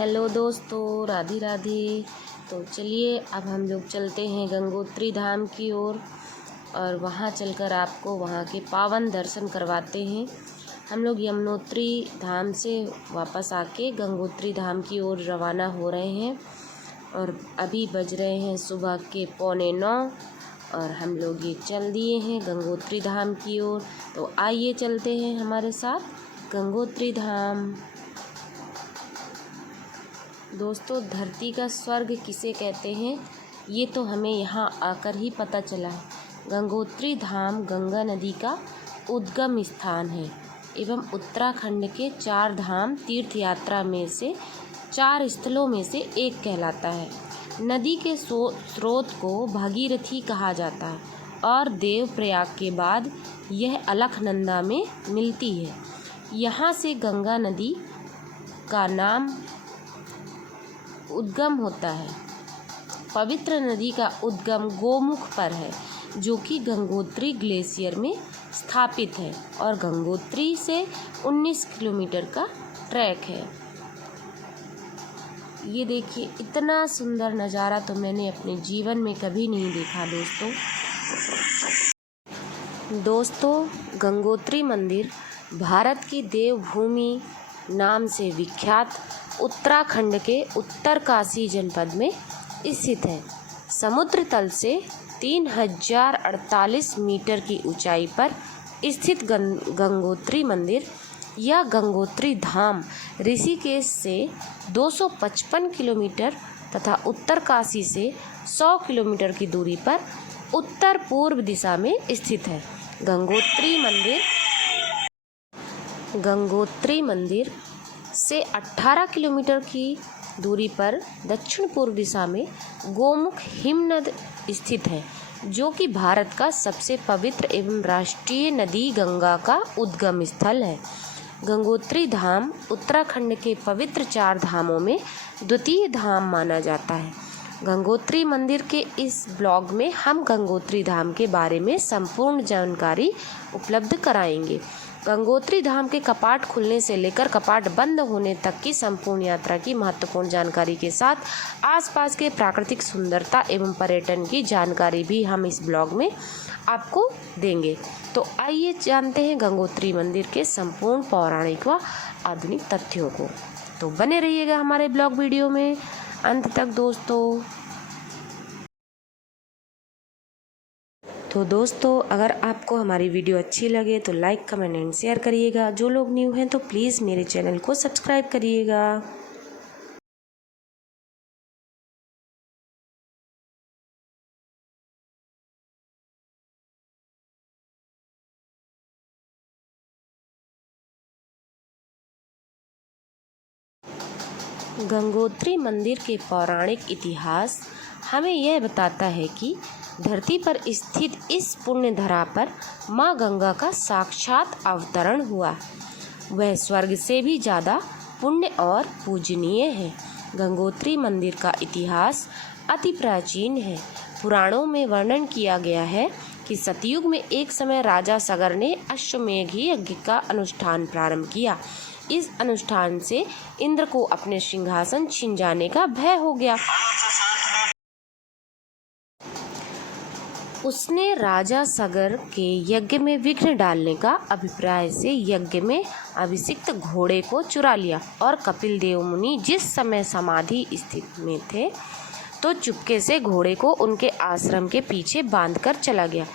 Hello दोस्तों, राधे राधे। तो चलिए अब हम लोग चलते हैं गंगोत्री धाम की ओर और वहाँ चलकर आपको वहाँ के पावन दर्शन करवाते हैं। हम लोग यमुनोत्री धाम से वापस आके गंगोत्री धाम की ओर रवाना हो रहे हैं और अभी बज रहे हैं सुबह के 8:45 और हम लोग ये चल दिए हैं गंगोत्री धाम की ओर। तो आइए चलते हैं हमारे साथ गंगोत्री धाम। दोस्तों, धरती का स्वर्ग किसे कहते हैं ये तो हमें यहाँ आकर ही पता चला है। गंगोत्री धाम गंगा नदी का उद्गम स्थान है एवं उत्तराखंड के 4 धाम तीर्थ यात्रा में से 4 स्थलों में से एक कहलाता है। नदी के स्रोत को भागीरथी कहा जाता है और देवप्रयाग के बाद यह अलकनंदा में मिलती है। यहाँ से गंगा नदी का नाम उद्गम होता है। पवित्र नदी का उद्गम गोमुख पर है जो कि गंगोत्री ग्लेशियर में स्थापित है और गंगोत्री से 19 किलोमीटर का ट्रैक है। ये देखिए, इतना सुंदर नज़ारा तो मैंने अपने जीवन में कभी नहीं देखा दोस्तों, गंगोत्री मंदिर भारत की देवभूमि नाम से विख्यात उत्तराखंड के उत्तरकाशी जनपद में स्थित है। समुद्र तल से 3048 मीटर की ऊंचाई पर स्थित गंगोत्री मंदिर या गंगोत्री धाम ऋषिकेश से 255 किलोमीटर तथा उत्तरकाशी से 100 किलोमीटर की दूरी पर उत्तर पूर्व दिशा में स्थित है। गंगोत्री मंदिर से 18 किलोमीटर की दूरी पर दक्षिण पूर्व दिशा में गोमुख हिमनद स्थित है जो कि भारत का सबसे पवित्र एवं राष्ट्रीय नदी गंगा का उद्गम स्थल है। गंगोत्री धाम उत्तराखंड के पवित्र 4 धामों में द्वितीय धाम माना जाता है। गंगोत्री मंदिर के इस ब्लॉग में हम गंगोत्री धाम के बारे में संपूर्ण जानकारी उपलब्ध कराएंगे। गंगोत्री धाम के कपाट खुलने से लेकर कपाट बंद होने तक की संपूर्ण यात्रा की महत्वपूर्ण जानकारी के साथ आसपास के प्राकृतिक सुंदरता एवं पर्यटन की जानकारी भी हम इस ब्लॉग में आपको देंगे। तो आइए जानते हैं गंगोत्री मंदिर के संपूर्ण पौराणिक व आधुनिक तथ्यों को। तो बने रहिएगा हमारे ब्लॉग वीडियो में अंत तक दोस्तों। तो दोस्तों, अगर आपको हमारी वीडियो अच्छी लगे तो लाइक, कमेंट एंड शेयर करिएगा। जो लोग न्यू हैं तो प्लीज़ मेरे चैनल को सब्सक्राइब करिएगा। गंगोत्री मंदिर के पौराणिक इतिहास हमें यह बताता है कि धरती पर स्थित इस पुण्य धरा पर माँ गंगा का साक्षात अवतरण हुआ। वह स्वर्ग से भी ज़्यादा पुण्य और पूजनीय है। गंगोत्री मंदिर का इतिहास अति प्राचीन है। पुराणों में वर्णन किया गया है कि सतयुग में एक समय राजा सगर ने अश्वमेध यज्ञ का अनुष्ठान प्रारंभ किया। इस अनुष्ठान से इंद्र को अपने सिंहासन छिन जाने का भय हो गया। उसने राजा सगर के यज्ञ में विघ्न डालने का अभिप्राय से यज्ञ में अभिषिक्त घोड़े को चुरा लिया और कपिल देव मुनि जिस समय समाधि स्थिति में थे तो चुपके से घोड़े को उनके आश्रम के पीछे बांधकर चला गया।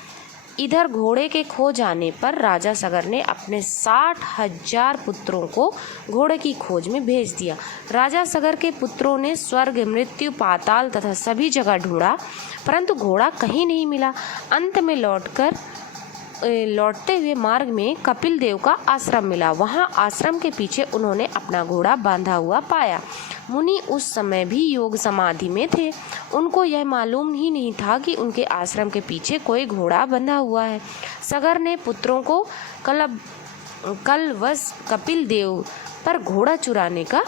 इधर घोड़े के खो जाने पर राजा सगर ने अपने 60,000 पुत्रों को घोड़े की खोज में भेज दिया। राजा सगर के पुत्रों ने स्वर्ग, मृत्यु, पाताल तथा सभी जगह ढूंढा परंतु घोड़ा कहीं नहीं मिला। अंत में लौटते हुए मार्ग में कपिल देव का आश्रम मिला। वहां आश्रम के पीछे उन्होंने अपना घोड़ा बांधा हुआ पाया। मुनि उस समय भी योग समाधि में थे। उनको यह मालूम ही नहीं था कि उनके आश्रम के पीछे कोई घोड़ा बंधा हुआ है। सगर ने पुत्रों को कलवश कपिल देव पर घोड़ा चुराने का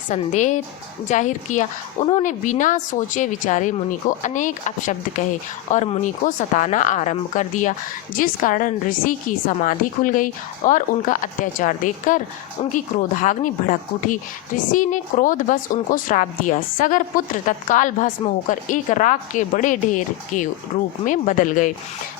संदेह जाहिर किया। उन्होंने बिना सोचे विचारे मुनि को अनेक अपशब्द कहे और मुनि को सताना आरंभ कर दिया, जिस कारण ऋषि की समाधि खुल गई और उनका अत्याचार देखकर उनकी क्रोधाग्नि भड़क उठी। ऋषि ने क्रोधवश उनको श्राप दिया। सगर पुत्र तत्काल भस्म होकर एक राख के बड़े ढेर के रूप में बदल गए।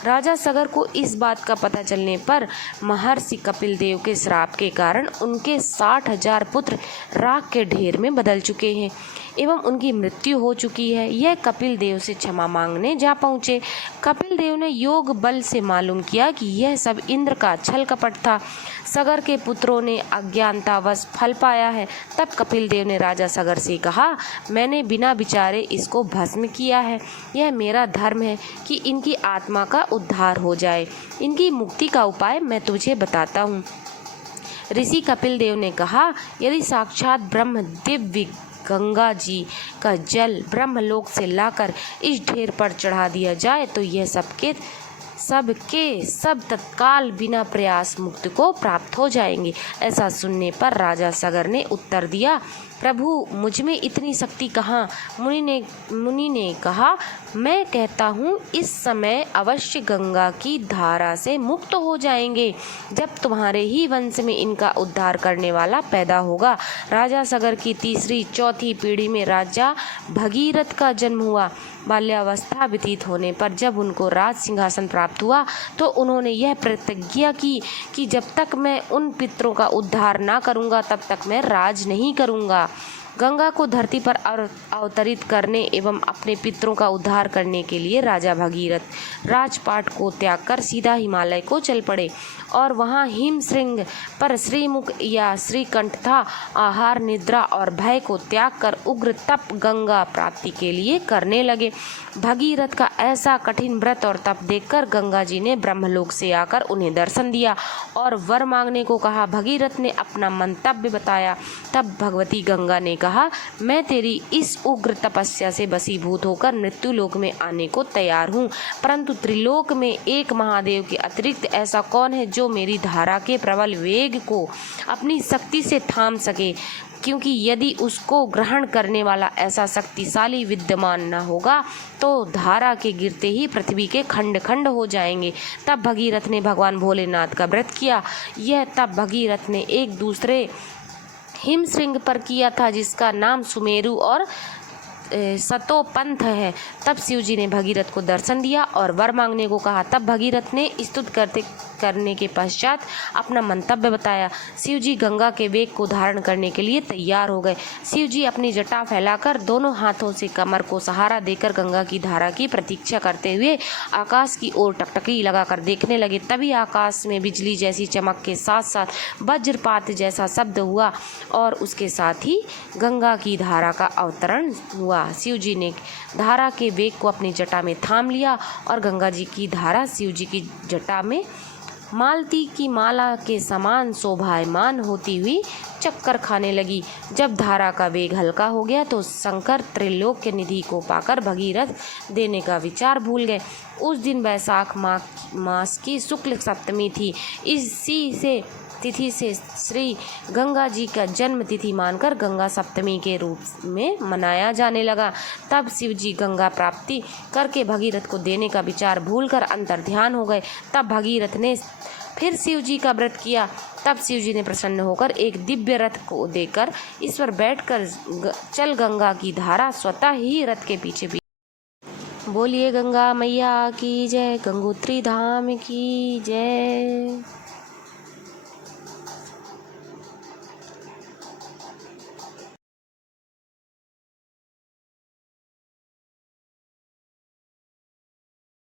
राजा सगर को इस बात का पता चलने पर महर्षि कपिल देव के श्राप के कारण उनके 60,000 पुत्र राख के ढेर में बदल चुके हैं एवं उनकी मृत्यु हो चुकी है। यह कपिल देव से क्षमा मांगने जा पहुँचे। कपिल देव ने योग बल से मालूम किया कि यह सब इंद्र का छल कपट था। सगर के पुत्रों ने अज्ञानतावश फल पाया है। तब कपिल देव ने राजा सगर से कहा, मैंने बिना विचारे इसको भस्म किया है। यह मेरा धर्म है कि इनकी आत्मा का उद्धार हो जाए। इनकी मुक्ति का उपाय मैं तुझे बताता हूँ। ऋषि कपिल देव ने कहा, यदि साक्षात ब्रह्म दिव्य गंगा जी का जल ब्रह्मलोक से लाकर इस ढेर पर चढ़ा दिया जाए तो यह सब तत्काल बिना प्रयास मुक्ति को प्राप्त हो जाएंगे। ऐसा सुनने पर राजा सगर ने उत्तर दिया, प्रभु मुझ में इतनी शक्ति कहाँ। मुनि ने कहा, मैं कहता हूँ इस समय अवश्य गंगा की धारा से मुक्त हो जाएंगे जब तुम्हारे ही वंश में इनका उद्धार करने वाला पैदा होगा। राजा सगर की तीसरी चौथी पीढ़ी में राजा भगीरथ का जन्म हुआ। बाल्यावस्था व्यतीत होने पर जब उनको राज सिंहासन प्राप्त हुआ तो उन्होंने यह प्रतिज्ञा की कि जब तक मैं उन पितरों का उद्धार ना करूँगा तब तक मैं राज नहीं करूँगा। गंगा को धरती पर अवतरित करने एवं अपने पितरों का उद्धार करने के लिए राजा भगीरथ राजपाट को त्याग कर सीधा हिमालय को चल पड़े और वहाँ हिमशृंग पर श्रीमुख या श्रीकंठ था। आहार निद्रा और भय को त्याग कर उग्र तप गंगा प्राप्ति के लिए करने लगे। भगीरथ का ऐसा कठिन व्रत और तप देखकर गंगा जी ने ब्रह्मलोक से आकर उन्हें दर्शन दिया और वर मांगने को कहा। भगीरथ ने अपना मंतव्य बताया। तब भगवती गंगा ने कहा, मैं तेरी इस उग्र तपस्या से वशीभूत होकर मृत्यु लोक में आने को तैयार हूँ, परंतु त्रिलोक में एक महादेव के अतिरिक्त ऐसा कौन है जो मेरी धारा के प्रबल वेग को अपनी शक्ति से थाम सके, क्योंकि यदि उसको ग्रहण करने वाला ऐसा शक्तिशाली विद्यमान न होगा तो धारा के गिरते ही पृथ्वी के खंड खंड हो जाएंगे। तब भगीरथ ने भगवान भोलेनाथ का व्रत किया। यह तब भगीरथ ने एक दूसरे हिमशृंग पर किया था जिसका नाम सुमेरु और सतोपंथ है। तब शिवजी ने भगीरथ को दर्शन दिया और वर मांगने को कहा। तब भगीरथ ने स्तुति करने के पश्चात अपना मंतव्य बताया। शिवजी गंगा के वेग को धारण करने के लिए तैयार हो गए। शिवजी अपनी जटा फैलाकर दोनों हाथों से कमर को सहारा देकर गंगा की धारा की प्रतीक्षा करते हुए आकाश की ओर टकटकी लगाकर देखने लगे। तभी आकाश में बिजली जैसी चमक के साथ साथ वज्रपात जैसा शब्द हुआ और उसके साथ ही गंगा की धारा का अवतरण हुआ। शिवजी ने धारा के वेग को अपनी जटा में थाम लिया और गंगा जी की धारा शिवजी की जटा में मालती की माला के समान शोभायमान होती हुई चक्कर खाने लगी। जब धारा का वेग हल्का हो गया तो शंकर त्रिलोक के निधि को पाकर भगीरथ देने का विचार भूल गए। उस दिन वैशाख मास की शुक्ल सप्तमी थी। इसी तिथि से श्री गंगा जी का जन्म तिथि मानकर गंगा सप्तमी के रूप में मनाया जाने लगा। तब शिव जी गंगा प्राप्ति करके भगीरथ को देने का विचार भूलकर अंतर्ध्यान हो गए। तब भगीरथ ने फिर शिव जी का व्रत किया। तब शिव जी ने प्रसन्न होकर एक दिव्य रथ को देकर इस पर बैठकर चल गंगा की धारा स्वतः ही रथ के पीछे बोलिए गंगा मैया की जय, गंगोत्री धाम की जय।